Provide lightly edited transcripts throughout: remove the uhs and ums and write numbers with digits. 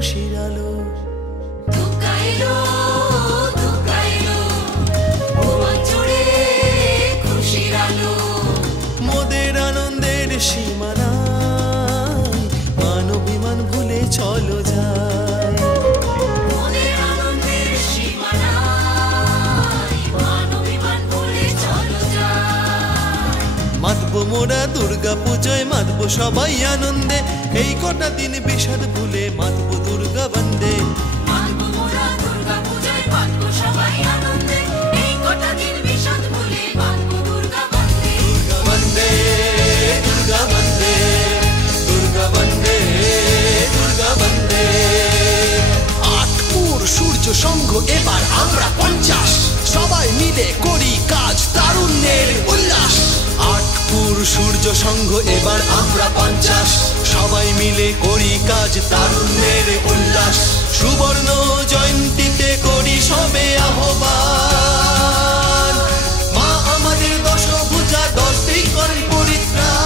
খুশির আলো। মোদের আনন্দের সীমা নাই, মান অভিমান ভুলে চলো যায়। মাতবো মোরা দুর্গা পূজায়, মাতবো সবাই আনন্দে, এই কটা দিন বিষাদ ভুলে মাতবো দুর্গা বন্দে। সংঘ এবার আমরা 50, সবাই মিলে করি কাজ তারুণ্যের উল্লাস। আটপুর সূর্য সংঘ এবার আমরা 50, সবাই মিলে করি কাজ তারুণ্যের উল্লাস। সুবর্ণ জয়ন্তীতে করি সবে আহ্বান, মা আমাদের দশভুজা 10 দিক করেন পরিত্রাণ।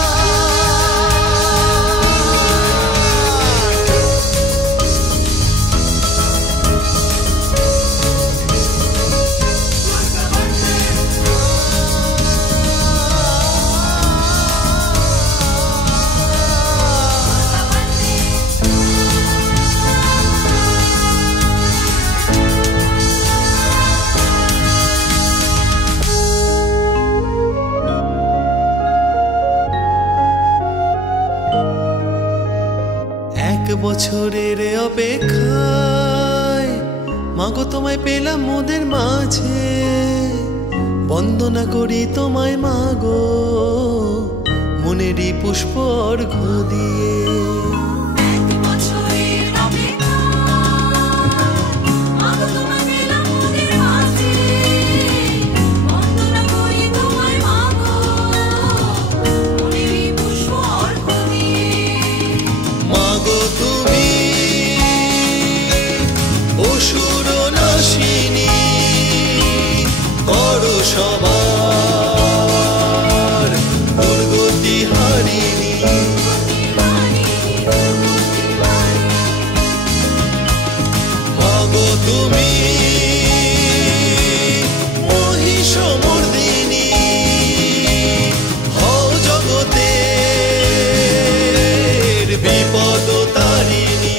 বছরের অপেক্ষায় মাগো তোমায় পেলাম মোদের মাঝে, বন্দনা করি তোমায় মাগো মনেরই পুষ্প অর্ঘ্য দিয়ে। সবার দুর্গতি হারিনি, মাগো তুমি মহিষমর্দিনী, হও জগতের বিপদ তারিণী।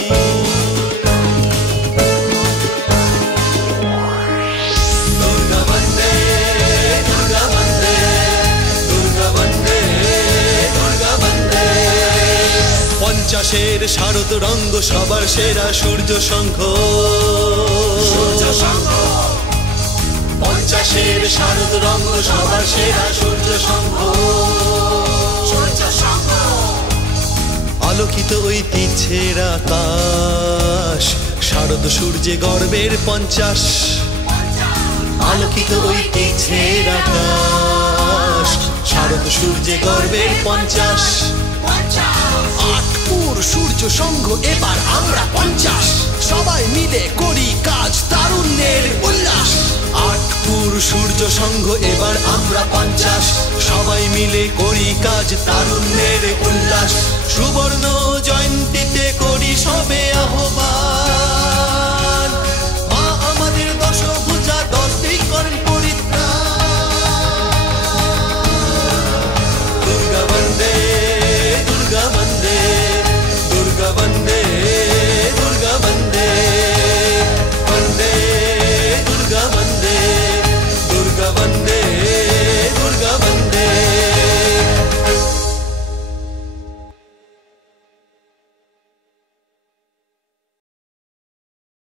পঞ্চাশের শারদ রঙ্গ সবার সেরা সূর্য সংঘ, 50-এর শারদ রঙ্গ সবার সেরা সূর্য সংঘ। আলোকিত ঐতিহ্যের আকাশ, শারদ সূর্যে গর্বের 50। আলোকিত ঐতিহ্যের আকাশ, শারদ সূর্যে গর্বের 50। আটপুর সূর্য সংঘ এবার আমরা 50, সবাই মিলে করি কাজ তারুণ্যের উল্লাস। আটপুর সূর্য সংঘ এবার আমরা 50, সবাই মিলে করি কাজ তারুণ্যের উল্লাস। সুবর্ণ জয়ন্তীতে করি সবে আহ্বান।